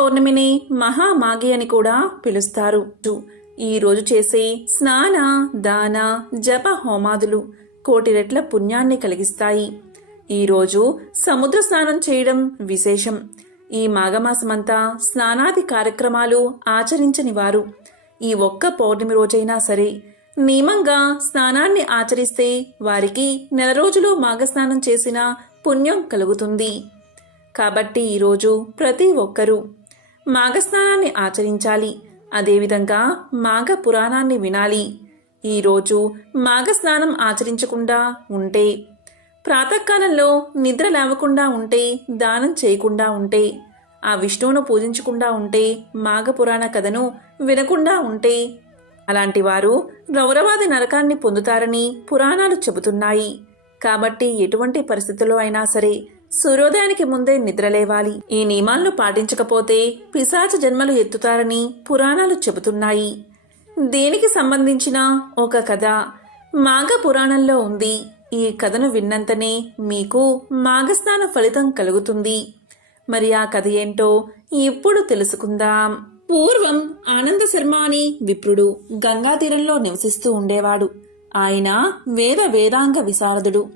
పౌర్ణమిని మహామాగి అని కూడా పిలుస్తారు. ఈ రోజు చేసే స్నాన దాన జప హోమాదులు కోటి రెట్ల పుణ్యాన్ని కలిగిస్తాయి. ఈ రోజు సముద్ర స్నానం చేయడం విశేషం. ఈ మాఘమాసమంతా స్నానాది కార్యక్రమాలు ఆచరించని వారు. ఈ ఒక్క పౌర్ణమి రోజైనా సరే నియమంగా స్నానాన్ని ఆచరిస్తే వారికి నెల రోజులు మాఘస్నానం చేసిన పుణ్యం కలుగుతుంది. కాబట్టి ఈరోజు ప్రతి ఒక్కరూ మాఘస్నానాన్ని ఆచరించాలి. అదేవిధంగా మాఘ పురాణాన్ని వినాలి. ఈరోజు మాఘస్నానం ఆచరించకుండా ఉంటే ప్రాతకాలంలో నిద్ర లేవకుండా ఉంటే దానం చేయకుండా ఉంటే ఆ విష్ణువును పూజించకుండా ఉంటే మాఘపురాణ కథను వినకుండా ఉంటే అలాంటి వారు రౌరవాది నరకాన్ని పొందుతారని పురాణాలు చెబుతున్నాయి. కాబట్టి ఎటువంటి పరిస్థితుల్లో అయినా సరే సూర్యోదయానికి ముందే నిద్రలేవాలి ఈ నియమాలను పాటించకపోతే పిశాచ జన్మలు ఎత్తుతారని పురాణాలు చెబుతున్నాయి. దీనికి సంబంధించిన ఒక కథ మాఘ పురాణంలో ఉంది. ఈ కథను విన్నంతనే మీకు మాఘస్నాన ఫలితం కలుగుతుంది. మరి ఆ కథ ఏంటో ఇప్పుడు తెలుసుకుందాం. పూర్వం ఆనంద శర్మ అని విప్రుడు గంగా తీరంలో నివసిస్తూ ఉండేవాడు. ఆయన వేద వేదాంగ విశారదుడు.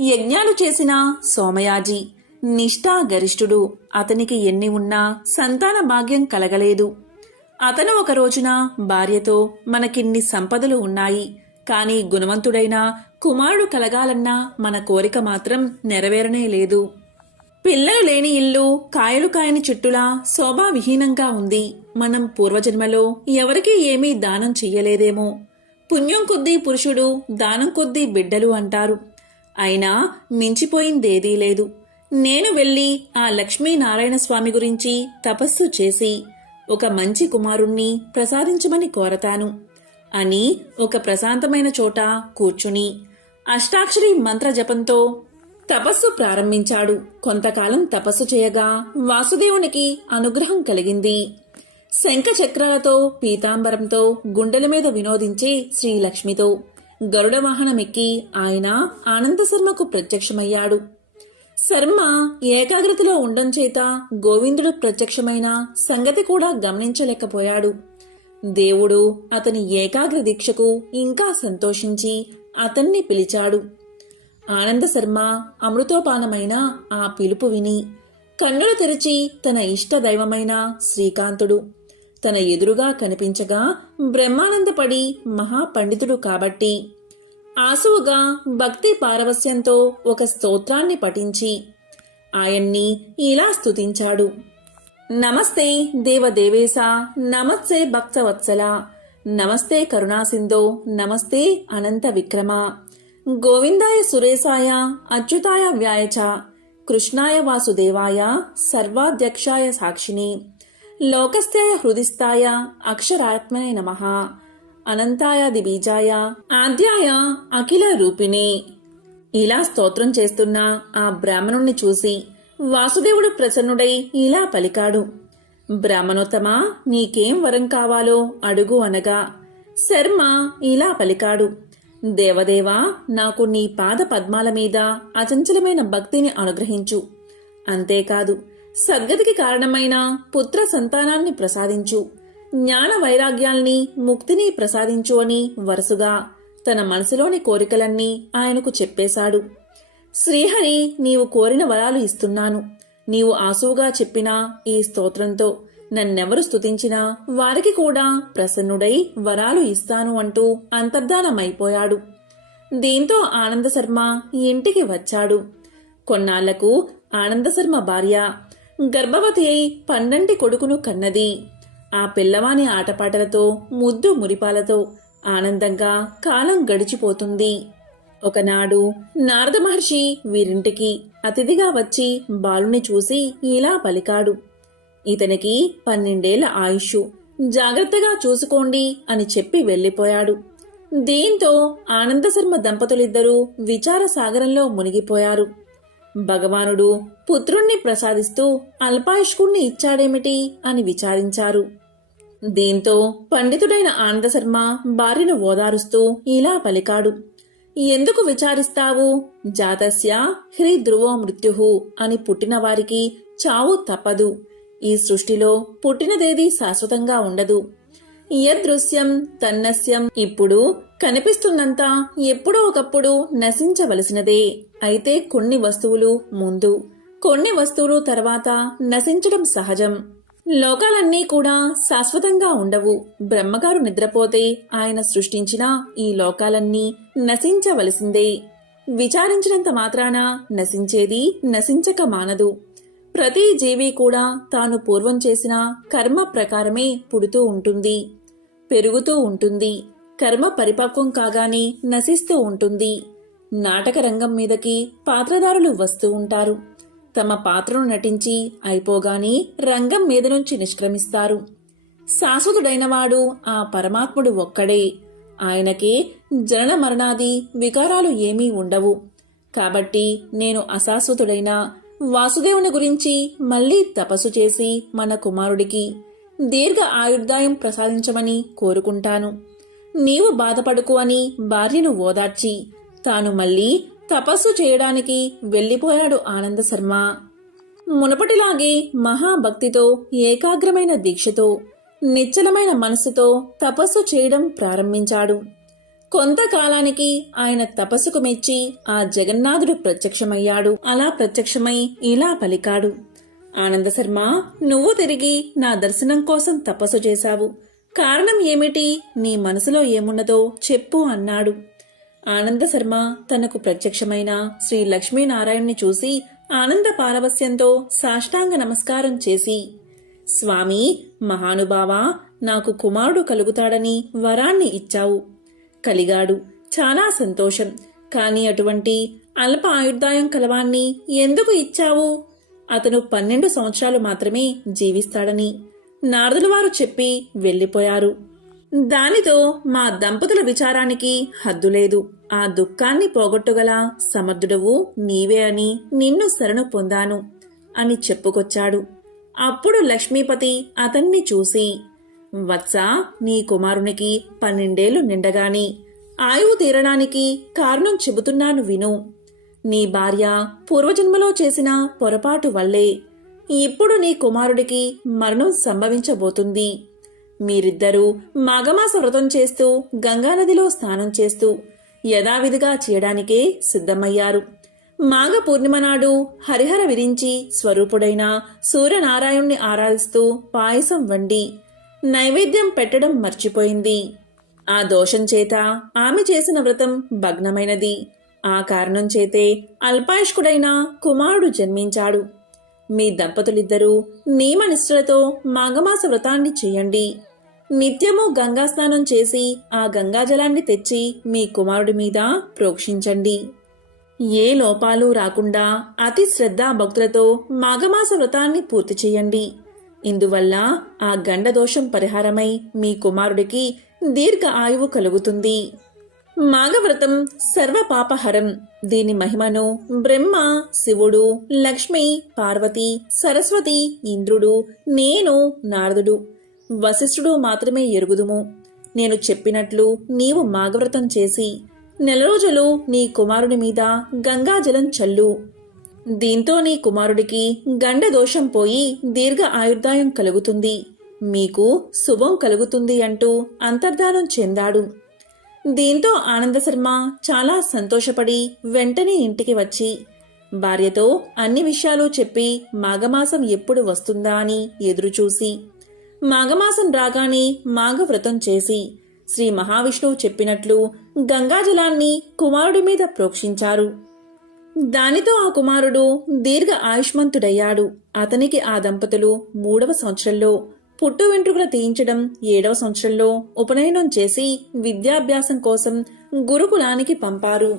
యజ్ఞాలు చేసిన సోమయాజి నిష్ఠా గరిష్ఠుడు అతనికి ఎన్ని ఉన్నా సంతాన భాగ్యం కలగలేదు. అతను ఒక రోజున భార్యతో మనకిన్ని సంపదలు ఉన్నాయి. కాని గుణవంతుడైన కుమారుడు కలగాలన్న మన కోరిక మాత్రం నెరవేరనే లేదు. పిల్లలు లేని ఇల్లు కాయలు కాయని చెట్టులా శోభావిహీనంగా ఉంది. మనం పూర్వజన్మలో ఎవరికీ ఏమీ దానం చెయ్యలేదేమో. పుణ్యం కొద్దీ పురుషుడు దానం కొద్దీ బిడ్డలు అంటారు. అయినా మించిపోయిందేదీ లేదు. నేను వెళ్ళి ఆ లక్ష్మీనారాయణ స్వామి గురించి తపస్సు చేసి ఒక మంచి కుమారుణ్ణి ప్రసాదించమని కోరతాను అని ఒక ప్రశాంతమైన చోట కూర్చుని అష్టాక్షరి మంత్ర జపంతో తపస్సు ప్రారంభించాడు. కొంతకాలం తపస్సు చేయగా వాసుదేవునికి అనుగ్రహం కలిగింది. శంఖ చక్రాలతో పీతాంబరంతో గుండెల మీద వినోదించే శ్రీలక్ష్మితో గరుడ వాహనమెక్కి ఆయన ఆనందశర్మకు ప్రత్యక్షమయ్యాడు. శర్మ ఏకాగ్రతలో ఉండడం చేత గోవిందుడు ప్రత్యక్షమైన సంగతి కూడా గమనించలేకపోయాడు. దేవుడు అతని ఏకాగ్ర దీక్షకు ఇంకా సంతోషించి అతన్ని పిలిచాడు. ఆనందశర్మ అమృతోపానమైన ఆ పిలుపు విని కన్నులు తెరిచి తన ఇష్ట దైవమైన శ్రీకాంతుడు తన ఎదురుగా కనిపించగా బ్రహ్మానందపడి మహాపండితుడు కాబట్టి. ఆసువుగా భక్తి పారవస్యంతో ఒక స్తోత్రాన్ని పఠించి ఆయన్ని ఇలా స్తుతించాడు. నమస్తే దేవదేవేశ నమస్తే భక్తవత్సల నమస్తే కరుణాసింధో నమస్తే అనంత విక్రమ. గోవిందాయ సురేశాయ అచ్యుతాయ వ్యాయచ కృష్ణాయ వాసుదేవాయ సర్వాధ్యక్షాయ సాక్షిని. లోకస్థాయ హృదిస్థాయ అక్షరాత్మనే నమ. అనంతాయ బీజాయ ఆద్యాయ అఖిల రూపిణి. ఇలా స్తోత్రం చేస్తున్న ఆ బ్రాహ్మణుణ్ణి చూసి వాసుదేవుడు ప్రసన్నుడై ఇలా పలికాడు. బ్రాహ్మణోత్తమా నీకేం వరం కావాలో అడుగు అనగా. శర్మ ఇలా పలికాడు. దేవదేవా నాకు నీ పాద పద్మాల మీద అచంచలమైన భక్తిని అనుగ్రహించు. అంతేకాదు సద్గతికి కారణమైన పుత్ర సంతానాన్ని ప్రసాదించు. జ్ఞాన వైరాగ్యాల్ని ముక్తిని ప్రసాదించు అని వరుసగా తన మనసులోని కోరికలన్నీ ఆయనకు చెప్పేశాడు. శ్రీహరి నీవు కోరిన వరాలు ఇస్తున్నాను. నీవు ఆసువుగా చెప్పిన ఈ స్తోత్రంతో నన్నెవరు స్తుతించినా వారికి కూడా ప్రసన్నుడై వరాలు ఇస్తాను అంటూ అంతర్ధానమైపోయాడు. దీంతో ఆనందశర్మ ఇంటికి వచ్చాడు. కొన్నాళ్ళకు ఆనందశర్మ భార్య గర్భవతి అయి పన్నంటి కొడుకును కన్నది. ఆ పిల్లవాని ఆటపాటలతో ముద్దు మురిపాలతో ఆనందంగా కాలం గడిచిపోతుంది. ఒకనాడు నారద మహర్షి వీరింటికి అతిథిగా వచ్చి బాలుని చూసి ఇలా పలికాడు. ఇతనికి పన్నెండేళ్ళ ఆయుష్ జాగ్రత్తగా చూసుకోండి అని చెప్పి వెళ్ళిపోయాడు దీంతో ఆనందశర్మ దంపతులిద్దరూ విచార సాగరంలో మునిగిపోయారు. భగవానుడు పుత్రుణ్ణి ప్రసాదిస్తూ అల్పాయుష్కుణ్ణి ఇచ్చాడేమిటి అని విచారించారు. దీంతో పండితుడైన ఆనందశర్మ భార్యను ఓదారుస్తూ ఇలా పలికాడు. ఎందుకు విచారిస్తావు? జాతస్య హ్రీ ధ్రువో మృత్యు అని పుట్టినవారికి చావు తప్పదు. ఈ సృష్టిలో పుట్టినదేది శాశ్వతంగా ఉండదు. యదృశ్యం తన్నస్యం. ఇప్పుడు కనిపిస్తున్నంతా ఎప్పుడో ఒకప్పుడు నశించవలసినదే. అయితే కొన్ని వస్తువులు ముందు. కొన్ని వస్తువులు తర్వాత నశించడం సహజం. లోకాలన్నీ కూడా శాశ్వతంగా ఉండవు. బ్రహ్మగారు నిద్రపోతే ఆయన సృష్టించిన ఈ లోకాలన్నీ నశించవలసిందే. విచారించినంత మాత్రాన నశించేది నశించక మానదు. ప్రతి జీవి కూడా తాను పూర్వం చేసిన కర్మ ప్రకారమే పుడుతూ ఉంటుంది. పెరుగుతూ ఉంటుంది. కర్మ పరిపక్వం కాగానే నశిస్తూ ఉంటుంది. నాటక రంగం మీదకి పాత్రధారులు వస్తూ ఉంటారు. తమ పాత్రను నటించి అయిపోగానే రంగం మీద నుంచి నిష్క్రమిస్తారు. శాశ్వతుడైనవాడు ఆ పరమాత్ముడు ఒక్కడే. ఆయనకే జనన మరణాది వికారాలు ఏమీ ఉండవు. కాబట్టి నేను అశాశ్వతుడైన వాసుదేవుని గురించి మళ్ళీ తపస్సు చేసి మన కుమారుడికి దీర్ఘ ఆయుర్దాయం ప్రసాదించమని కోరుకుంటాను. నీవు బాధపడుకు అని భార్యను ఓదార్చి తాను మళ్ళీ తపస్సు చేయడానికి వెళ్ళిపోయాడు ఆనంద శర్మ. మునపటిలాగే మహాభక్తితో ఏకాగ్రమైన దీక్షతో నిశ్చలమైన మనసుతో తపస్సు చేయడం ప్రారంభించాడు. కొంతకాలానికి ఆయన తపస్సుకు మెచ్చి ఆ జగన్నాథుడు ప్రత్యక్షమయ్యాడు. అలా ప్రత్యక్షమై ఇలా పలికాడు. ఆనందశర్మ నువ్వు తిరిగి నా దర్శనం కోసం తపస్సు చేశావు. కారణం ఏమిటి? నీ మనసులో ఏమున్నదో చెప్పు అన్నాడు. ఆనందశర్మ తనకు ప్రత్యక్షమైన శ్రీ లక్ష్మీనారాయణ్ణి చూసి ఆనంద పారవస్యంతో సాష్టాంగ నమస్కారం చేసి స్వామి మహానుభావా నాకు కుమారుడు కలుగుతాడని వరాన్ని ఇచ్చావు. కలిగాడు. చాలా సంతోషం. కాని అటువంటి అల్ప ఆయుర్దాయం కలవాన్ని ఎందుకు ఇచ్చావు? అతను పన్నెండు సంవత్సరాలు మాత్రమే జీవిస్తాడని నారదులవారు చెప్పి వెళ్ళిపోయారు. దానితో మా దంపతుల విచారానికి హద్దులేదు ఆ దుఃఖాన్ని పోగొట్టుగల సమర్థుడవు నీవే అని నిన్ను శరణు పొందాను అని చెప్పుకొచ్చాడు. అప్పుడు లక్ష్మీపతి అతన్ని చూసి వత్స నీ కుమారునికి పన్నెండేళ్ళు నిండగాని ఆయువు తీరడానికి కారణం చెబుతున్నాను విను. నీ భార్య పూర్వజన్మలో చేసిన పొరపాటు వల్లే ఇప్పుడు నీ కుమారుడికి మరణం సంభవించబోతుంది. మీరిద్దరూ మాఘమాస వ్రతం చేస్తూ గంగానదిలో స్నానం చేస్తూ యథావిధిగా చేయడానికే సిద్ధమయ్యారు. మాఘ పూర్ణిమ నాడు హరిహర విరించి స్వరూపుడైన సూర్యనారాయణ్ణి ఆరాధిస్తూ పాయసం వండి నైవేద్యం పెట్టడం మర్చిపోయింది. ఆ దోషం చేత ఆమె చేసిన వ్రతం భగ్నమైనది. ఆ కారణం చేతే అల్పాయుష్కుడైన కుమారుడు జన్మించాడు. మీ దంపతులిద్దరూ నియమనిష్ఠులతో మాఘమాస వ్రతాన్ని చేయండి. నిత్యము గంగా స్నానం చేసి ఆ గంగాజలాన్ని తెచ్చి మీ కుమారుడి మీద ప్రోక్షించండి. ఏ లోపాలు రాకుండా అతి శ్రద్ధ భక్తులతో మాఘమాస వ్రతాన్ని పూర్తి చేయండి. ఇందువల్ల ఆ గండదోషం పరిహారమై మీ కుమారుడికి దీర్ఘ ఆయువు కలుగుతుంది. మాఘవ్రతం సర్వపాపహరం. దీని మహిమను బ్రహ్మ శివుడు లక్ష్మి పార్వతి సరస్వతి ఇంద్రుడు నేను నారదుడు. వశిష్ఠుడు మాత్రమే ఎరుగుదుము. నేను చెప్పినట్లు నీవు మాఘవ్రతం చేసి నెల రోజులు నీ కుమారుని మీద గంగాజలం చల్లు. దీంతో నీ కుమారుడికి గండ దోషం పోయి దీర్ఘ ఆయుర్దాయం కలుగుతుంది. మీకు శుభం కలుగుతుంది అంటూ అంతర్ధానం చెందాడు. దీంతో ఆనందశర్మ చాలా సంతోషపడి వెంటనే ఇంటికి వచ్చి భార్యతో అన్ని విషయాలు చెప్పి మాఘమాసం ఎప్పుడు వస్తుందా అని ఎదురుచూసి మాఘమాసం రాగానే మాఘవ్రతం చేసి శ్రీ మహావిష్ణువు చెప్పినట్లు గంగాజలాన్ని కుమారుడి మీద ప్రోక్షించారు. దానితో ఆ కుమారుడు దీర్ఘ ఆయుష్మంతుడయ్యాడు. అతనికి ఆ దంపతులు మూడవ సంవత్సరంలో పుట్టు వెంట్రుకలు తీయించడం ఏడవ సంవత్సరంలో ఉపనయనం చేసి విద్యాభ్యాసం కోసం గురుకులానికి పంపారు.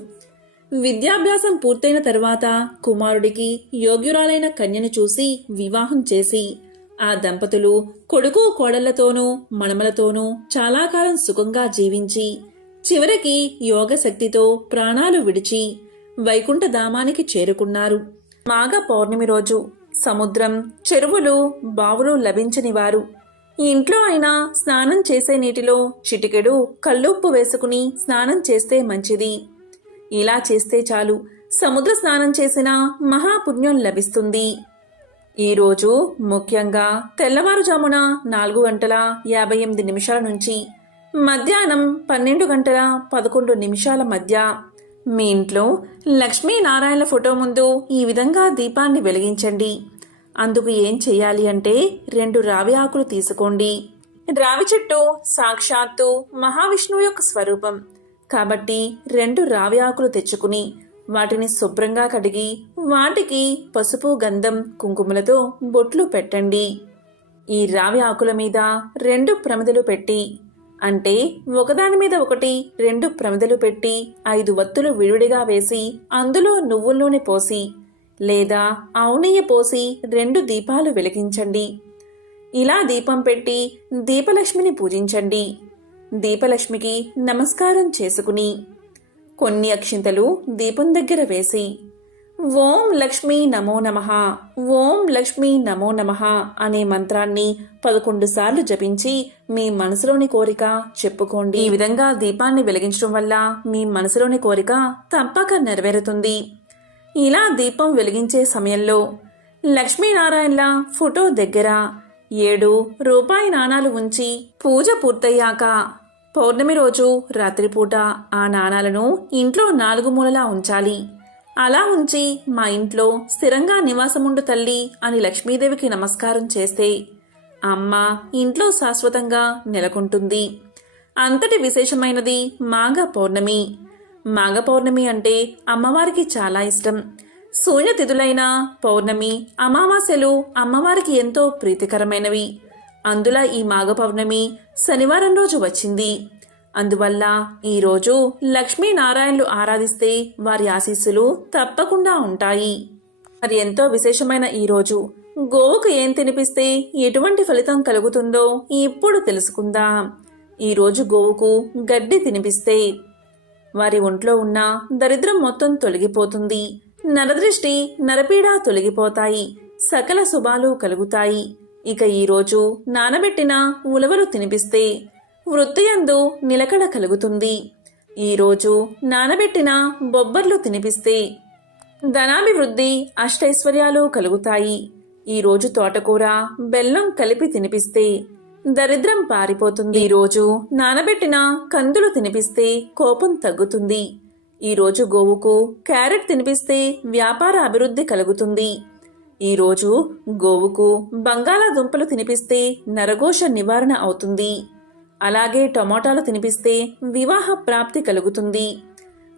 విద్యాభ్యాసం పూర్తయిన తర్వాత కుమారుడికి యోగ్యురాలైన కన్యను చూసి వివాహం చేసి ఆ దంపతులు కొడుకు కోడళ్ళతోనూ మణమలతోనూ చాలా కాలం సుఖంగా జీవించి చివరికి యోగ శక్తితో ప్రాణాలు విడిచి వైకుంఠధామానికి చేరుకున్నారు. మాఘ పౌర్ణమి రోజు సముద్రం చెరువులు బావులు లభించని వారు. ఇంట్లో అయినా స్నానం చేసే నీటిలో చిటికెడు కల్లుప్పు వేసుకుని స్నానం చేస్తే మంచిది. ఇలా చేస్తే చాలు. సముద్ర స్నానం చేసిన మహాపుణ్యం లభిస్తుంది. ఈరోజు ముఖ్యంగా తెల్లవారుజామున నాలుగు గంటల యాభై ఎనిమిది నిమిషాల నుంచి మధ్యాహ్నం పన్నెండు గంటల పదకొండు నిమిషాల మధ్య మీ ఇంట్లో లక్ష్మీనారాయణ ఫోటో ముందు ఈ విధంగా దీపాన్ని వెలిగించండి. అందుకు ఏం చెయ్యాలి అంటే రెండు రావి ఆకులు తీసుకోండి. రావి చెట్టు సాక్షాత్తు మహావిష్ణువు యొక్క స్వరూపం. కాబట్టి రెండు రావి ఆకులు తెచ్చుకుని వాటిని శుభ్రంగా కడిగి వాటికి పసుపు గంధం కుంకుమలతో బొట్లు పెట్టండి. ఈ రావి ఆకుల మీద రెండు ప్రమిదలు పెట్టి అంటే ఒకదాని మీద ఒకటి రెండు ప్రమిదలు పెట్టి ఐదు వత్తులు విడివిడిగా వేసి అందులో నువ్వుల నూనె పోసి లేదా ఆవునెయ్య పోసి రెండు దీపాలు వెలిగించండి. ఇలా దీపం పెట్టి దీపలక్ష్మిని పూజించండి. దీపలక్ష్మికి నమస్కారం చేసుకుని కొన్ని అక్షింతలు దీపం దగ్గర వేసి ఓం లక్ష్మీ నమో నమ ఓం లక్ష్మీ నమో నమ అనే మంత్రాన్ని పదకొండు సార్లు జపించి మీ మనసులోని కోరిక చెప్పుకోండి. ఈ విధంగా దీపాన్ని వెలిగించడం వల్ల మీ మనసులోని కోరిక తప్పక నెరవేరుతుంది. ఇలా దీపం వెలిగించే సమయంలో లక్ష్మీనారాయణల ఫోటో దగ్గర ఏడు రూపాయి నాణాలు ఉంచి పూజ పూర్తయ్యాక పౌర్ణమి రోజు రాత్రిపూట ఆ నాణాలను ఇంట్లో నాలుగు మూలలా ఉంచాలి. అలా ఉంచి మా ఇంట్లో స్థిరంగా నివాసముండు తల్లి అని లక్ష్మీదేవికి నమస్కారం చేస్తే అమ్మ ఇంట్లో శాశ్వతంగా నెలకొంటుంది. అంతటి విశేషమైనది మాఘ పౌర్ణమి. మాఘ పౌర్ణమి అంటే అమ్మవారికి చాలా ఇష్టం. సూర్యతిథులైన పౌర్ణమి అమావాస్యలు అమ్మవారికి ఎంతో ప్రీతికరమైనవి. అందులో ఈ మాఘ పౌర్ణమి శనివారం రోజు వచ్చింది. అందువల్ల ఈరోజు లక్ష్మీనారాయణలు ఆరాధిస్తే వారి ఆశీస్సులు తప్పకుండా ఉంటాయి. మరి ఎంతో విశేషమైన ఈ రోజు గోవుకు ఏం తినిపిస్తే ఎటువంటి ఫలితం కలుగుతుందో ఇప్పుడు తెలుసుకుందాం. ఈరోజు గోవుకు గడ్డి తినిపిస్తే వారి ఒంట్లో ఉన్న దరిద్రం మొత్తం తొలగిపోతుంది. నరదృష్టి నరపీడ తొలగిపోతాయి. సకల శుభాలు కలుగుతాయి. ఇక ఈరోజు నానబెట్టిన ఉలవలు తినిపిస్తే వృత్తియందు నిలకడ కలుగుతుంది. ఈరోజు నానబెట్టిన బొబ్బర్లు తినిపిస్తే ధనాభివృద్ధి అష్టైశ్వర్యాలు కలుగుతాయి. ఈరోజు తోటకూర బెల్లం కలిపి తినిపిస్తే దరిద్రం పారిపోతుంది. ఈరోజు నానబెట్టిన కందులు తినిపిస్తే కోపం తగ్గుతుంది. ఈరోజు గోవుకు క్యారెట్ తినిపిస్తే వ్యాపార అభివృద్ధి కలుగుతుంది. ఈరోజు గోవుకు బంగాళాదుంపలు తినిపిస్తే నరఘోష నివారణ అవుతుంది. అలాగే టమాటాలు తినిపిస్తే వివాహ ప్రాప్తి కలుగుతుంది.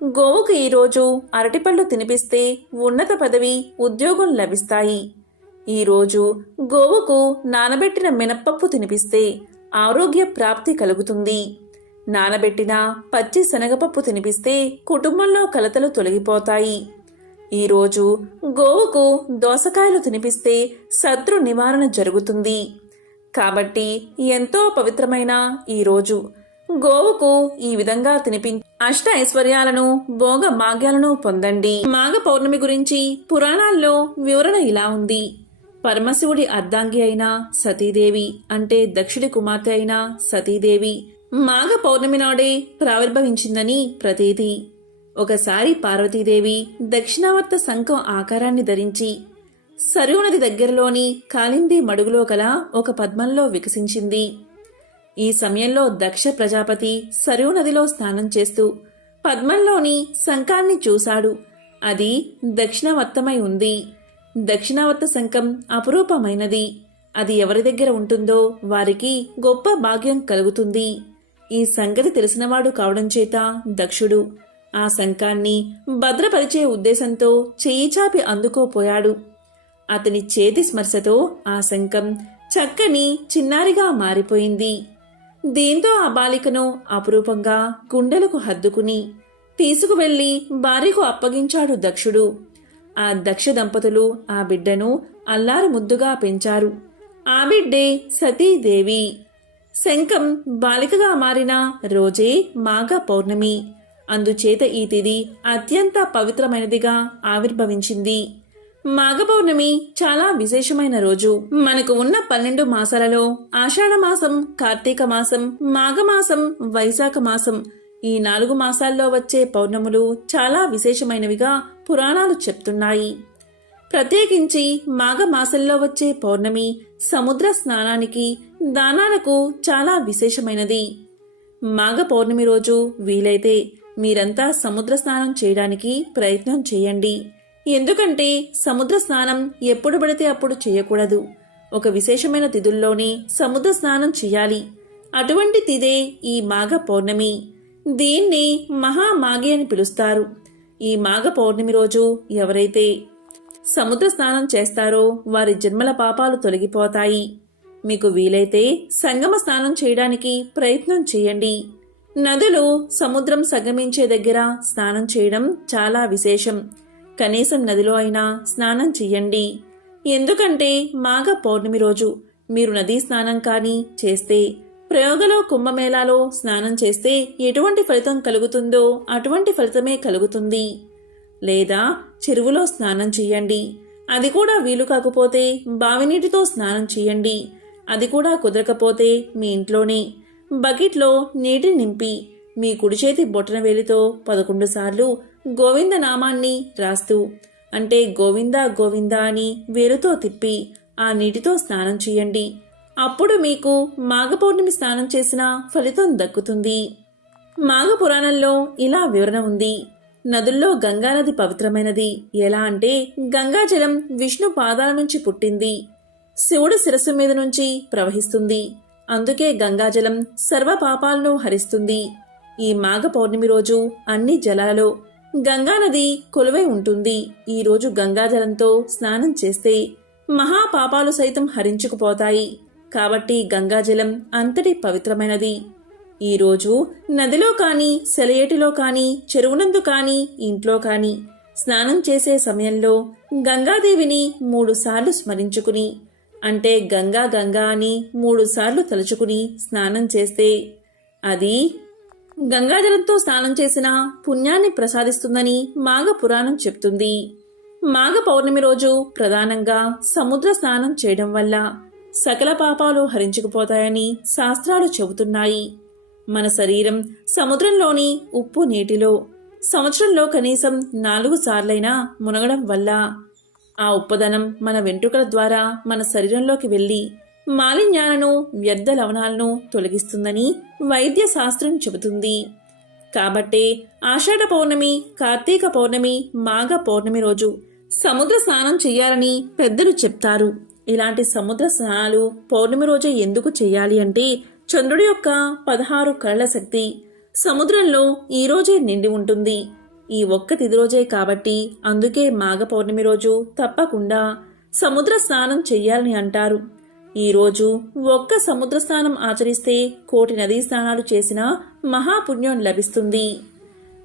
గోవుకు ఈరోజు అరటిపళ్ళు తినిపిస్తే ఉన్నత పదవి ఉద్యోగం లభిస్తాయి. ఈరోజు గోవుకు నానబెట్టిన మినప్పప్పు తినిపిస్తే ఆరోగ్య ప్రాప్తి కలుగుతుంది. నానబెట్టిన పచ్చి శనగపప్పు తినిపిస్తే కుటుంబంలో కలతలు తొలగిపోతాయి. ఈరోజు గోవుకు దోసకాయలు తినిపిస్తే శత్రు నివారణ జరుగుతుంది. కాబట్టి ఎంతో పవిత్రమైన ఈ రోజు. గోవుకు ఈ విధంగా తినిపి అష్ట ఐశ్వర్యాలను భోగ భాగ్యాలను పొందండి. మాఘ పౌర్ణమి గురించి పురాణాల్లో వివరణ ఇలా ఉంది. పరమశివుడి అర్ధాంగి అయిన సతీదేవి అంటే దక్షుడి కుమార్తె అయిన సతీదేవి మాఘ పౌర్ణమి నాడే ప్రావిర్భవించిందని ప్రతీతి. ఒకసారి పార్వతీదేవి దక్షిణావర్త శంఖం ఆకారాన్ని ధరించి సరయూ నది దగ్గరలోని కాలింది మడుగులో గల ఒక పద్మంలో వికసించింది. ఈ సమయంలో దక్ష ప్రజాపతి సరూనదిలో స్నానం చేస్తూ పద్మంలోని శంఖాన్ని చూశాడు. అది దక్షిణావర్తమై ఉంది. దక్షిణావర్త శంఖం అపురూపమైనది. అది ఎవరి దగ్గర ఉంటుందో వారికి గొప్ప భాగ్యం కలుగుతుంది. ఈ సంగతి తెలిసినవాడు కావడం చేత దక్షుడు ఆ శంఖాన్ని భద్రపరిచే ఉద్దేశంతో చేయిచాపి అందుకోపోయాడు. అతని చేతి స్మర్శతో ఆ శంఖం చక్కని చిన్నారిగా మారిపోయింది. దీంతో ఆ బాలికను అపురూపంగా గుండెలకు హద్దుకుని తీసుకువెళ్ళి భార్యకు అప్పగించాడు దక్షుడు. ఆ దక్ష దంపతులు ఆ బిడ్డను అల్లారు ముద్దుగా పెంచారు. ఆ బిడ్డే సతీదేవి. శంఖం బాలికగా మారిన రోజే మాఘ పౌర్ణమి. అందుచేత ఈ తిది అత్యంత పవిత్రమైనదిగా ఆవిర్భవించింది. మాఘ పౌర్ణమి చాలా విశేషమైన రోజు. మనకు ఉన్న పన్నెండు మాసాలలో ఆషాఢ మాసం కార్తీక మాసం మాఘమాసం వైశాఖ మాసం ఈ నాలుగు మాసాల్లో వచ్చే పౌర్ణములు చాలా విశేషమైనవిగా పురాణాలు చెప్తున్నాయి. ప్రత్యేకించి మాఘమాసంలో వచ్చే పౌర్ణమి సముద్ర స్నానానికి దానాలకు చాలా విశేషమైనది. మాఘ పౌర్ణమి రోజు వీలైతే మీరంతా సముద్ర స్నానం చేయడానికి ప్రయత్నం చేయండి. ఎందుకంటే సముద్ర స్నానం ఎప్పుడు పడితే అప్పుడు చేయకూడదు. ఒక విశేషమైన తిథుల్లోనే సముద్ర స్నానం చేయాలి. అటువంటి తిదే ఈ మాఘ పౌర్ణమి. దీన్ని మహామాగి అని పిలుస్తారు. ఈ మాఘ పౌర్ణమి రోజు ఎవరైతే సముద్ర స్నానం చేస్తారో వారి జన్మల పాపాలు తొలగిపోతాయి. మీకు వీలైతే సంగమ స్నానం చేయడానికి ప్రయత్నం చేయండి. నదులు సముద్రం సంగమించే దగ్గర స్నానం చేయడం చాలా విశేషం. కనీసం నదిలో అయినా స్నానం చెయ్యండి. ఎందుకంటే మాఘ పౌర్ణమి రోజు మీరు నదీ స్నానం కానీ చేస్తే ప్రయోగలో కుంభమేళాలో స్నానం చేస్తే ఎటువంటి ఫలితం కలుగుతుందో అటువంటి ఫలితమే కలుగుతుంది. లేదా చెరువులో స్నానం చేయండి అది కూడా వీలు కాకపోతే బావినీటితో స్నానం చేయండి అది కూడా కుదరకపోతే మీ ఇంట్లోనే. బకెట్లో నీటిని నింపి మీ కుడి చేతి బొట్టన వేలితో పదకొండు సార్లు గోవింద నామాన్ని రాస్తూ అంటే గోవింద గోవింద అని వేరుతో తిప్పి ఆ నీటితో స్నానం చేయండి. అప్పుడు మీకు మాఘపౌర్ణమి స్నానం చేసిన ఫలితం దక్కుతుంది. మాఘ పురాణంలో ఇలా వివరణ ఉంది. నదుల్లో గంగానది పవిత్రమైనది. ఎలా అంటే గంగాజలం విష్ణు పాదాల నుంచి పుట్టింది. శివుడు శిరస్సు మీద నుంచి ప్రవహిస్తుంది. అందుకే గంగాజలం సర్వ పాపాలను హరిస్తుంది. ఈ మాఘ పౌర్ణమి రోజు అన్ని జలాలలో గంగానది కొలువై ఉంటుంది. ఈరోజు గంగాజలంతో స్నానం చేస్తే మహాపాపాలు సైతం హరించుకుపోతాయి. కాబట్టి గంగాజలం అంతటి పవిత్రమైనది. ఈరోజు నదిలో కాని సెలయేటిలో కాని చెరువునందు కాని ఇంట్లో కాని స్నానం చేసే సమయంలో గంగాదేవిని మూడుసార్లు స్మరించుకుని అంటే గంగా గంగా అని మూడుసార్లు తలుచుకుని స్నానం చేస్తే అది గంగాజలంతో స్నానం చేసిన పుణ్యాన్ని ప్రసాదిస్తుందని మాఘ పురాణం చెప్తుంది. మాఘ పౌర్ణమి రోజు ప్రధానంగా సముద్ర స్నానం చేయడం వల్ల సకల పాపాలు హరించుకుపోతాయని శాస్త్రాలు చెబుతున్నాయి. మన శరీరం సముద్రంలోని ఉప్పు నీటిలో సంవత్సరంలో కనీసం నాలుగు సార్లైనా మునగడం వల్ల ఆ ఉప్పదనం మన వెంట్రుకల ద్వారా మన శరీరంలోకి వెళ్ళి మాలిన్యాలను వ్యర్థ లవణాలను తొలగిస్తుందని వైద్య శాస్త్రం చెబుతుంది. కాబట్టే ఆషాఢ పౌర్ణమి కార్తీక పౌర్ణమి మాఘ పౌర్ణమి రోజు సముద్ర స్నానం చేయాలని పెద్దలు చెప్తారు. ఇలాంటి సముద్ర స్నానాలు పౌర్ణమి రోజే ఎందుకు చేయాలి అంటే చంద్రుడి యొక్క పదహారు కళ్ళ శక్తి సముద్రంలో ఈ రోజే నిండి ఉంటుంది. ఈ ఒక్క తిది రోజే కాబట్టి అందుకే మాఘ పౌర్ణమి రోజు తప్పకుండా సముద్ర స్నానం చెయ్యాలని అంటారు. ఈరోజు ఒక్క సముద్ర స్నానం ఆచరిస్తే కోటి నదీ స్నానాలు చేసిన మహాపుణ్యం లభిస్తుంది.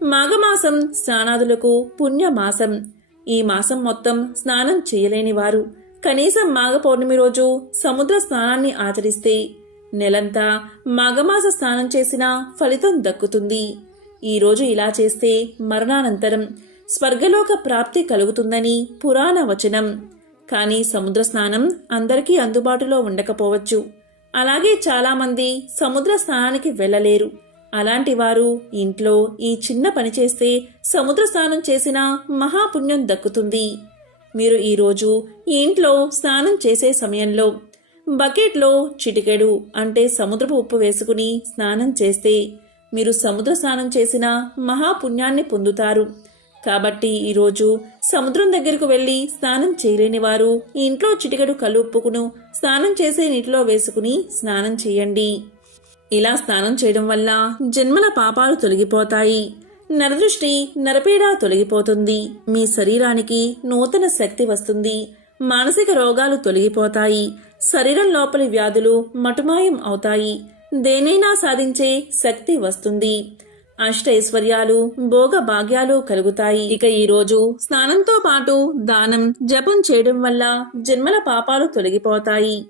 మాఘమాసం స్నానాదులకు పుణ్యమాసం. ఈ మాసం మొత్తం స్నానం చేయలేని వారు కనీసం మాఘ పౌర్ణమి రోజు సముద్ర స్నానాన్ని ఆచరిస్తే నెలంతా మాఘమాస స్నానం చేసిన ఫలితం దక్కుతుంది. ఈరోజు ఇలా చేస్తే మరణానంతరం స్వర్గలోక ప్రాప్తి కలుగుతుందని పురాణ వచనం కానీ సముద్ర స్నానం అందరికీ అందుబాటులో ఉండకపోవచ్చు. అలాగే చాలామంది సముద్ర స్నానానికి వెళ్ళలేరు. అలాంటి వారు ఇంట్లో ఈ చిన్న పని చేస్తే సముద్ర స్నానం చేసిన మహాపుణ్యం దక్కుతుంది. మీరు ఈరోజు ఇంట్లో స్నానం చేసే సమయంలో బకెట్లో చిటికెడు అంటే సముద్రపు ఉప్పు వేసుకుని స్నానం చేస్తే మీరు సముద్ర స్నానం చేసిన మహాపుణ్యాన్ని పొందుతారు. కాబట్టి ఈరోజు సముద్రం దగ్గరకు వెళ్ళి స్నానం చేయలేని వారు ఇంట్లో చిటికెడు కలుపుకును స్నానం చేసే నీటిలో వేసుకుని స్నానం చేయండి. ఇలా స్నానం చేయడం వల్ల జన్మల పాపాలు తొలగిపోతాయి. నరదృష్టి నరపీడ తొలగిపోతుంది. మీ శరీరానికి నూతన శక్తి వస్తుంది. మానసిక రోగాలు తొలగిపోతాయి. శరీరం లోపలి వ్యాధులు మటుమాయం అవుతాయి. దేనైనా సాధించే శక్తి వస్తుంది. అష్టైశ్వర్యాలు భోగ భాగ్యాలు కలుగుతాయి. ఇక ఈ రోజు స్నానంతో పాటు దానం జపం చేయడం వల్ల జన్మల పాపాలు తొలగిపోతాయి.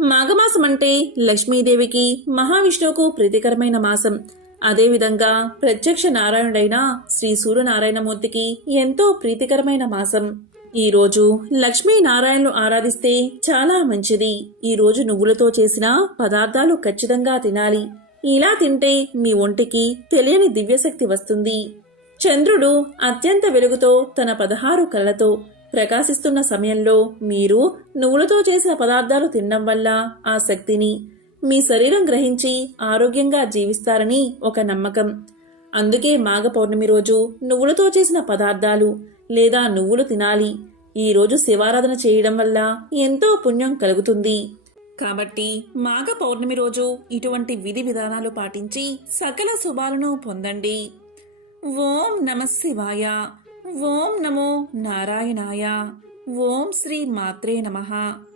మాఘమాసం అంటే లక్ష్మీదేవికి మహావిష్ణువుకు ప్రీతికరమైన మాసం. అదేవిధంగా ప్రత్యక్ష నారాయణుడైన శ్రీ సూర్యనారాయణమూర్తికి ఎంతో ప్రీతికరమైన మాసం. ఈ రోజు లక్ష్మీ నారాయణలు ఆరాధిస్తే చాలా మంచిది. ఈ రోజు నువ్వులతో చేసిన పదార్థాలు ఖచ్చితంగా తినాలి. ఇలా తింటే మీ ఒంటికి తెలియని దివ్యశక్తి వస్తుంది. చంద్రుడు అత్యంత వెలుగుతో తన పదహారు కళ్ళతో ప్రకాశిస్తున్న సమయంలో మీరు నువ్వులతో చేసిన పదార్థాలు తినడం వల్ల ఆ శక్తిని మీ శరీరం గ్రహించి ఆరోగ్యంగా జీవిస్తారని ఒక నమ్మకం. అందుకే మాఘ పౌర్ణమి రోజు నువ్వులతో చేసిన పదార్థాలు లేదా నువ్వులు తినాలి. ఈ రోజు శివారాధన చేయడం వల్ల ఎంతో పుణ్యం కలుగుతుంది. కాబట్టి మాఘ పౌర్ణమి రోజు ఇటువంటి విధి విధానాలు పాటించి సకల శుభాలను పొందండి. ఓం నమ శివాయ. ఓం నమో నారాయణాయ. ఓం శ్రీ మాత్రే నమః.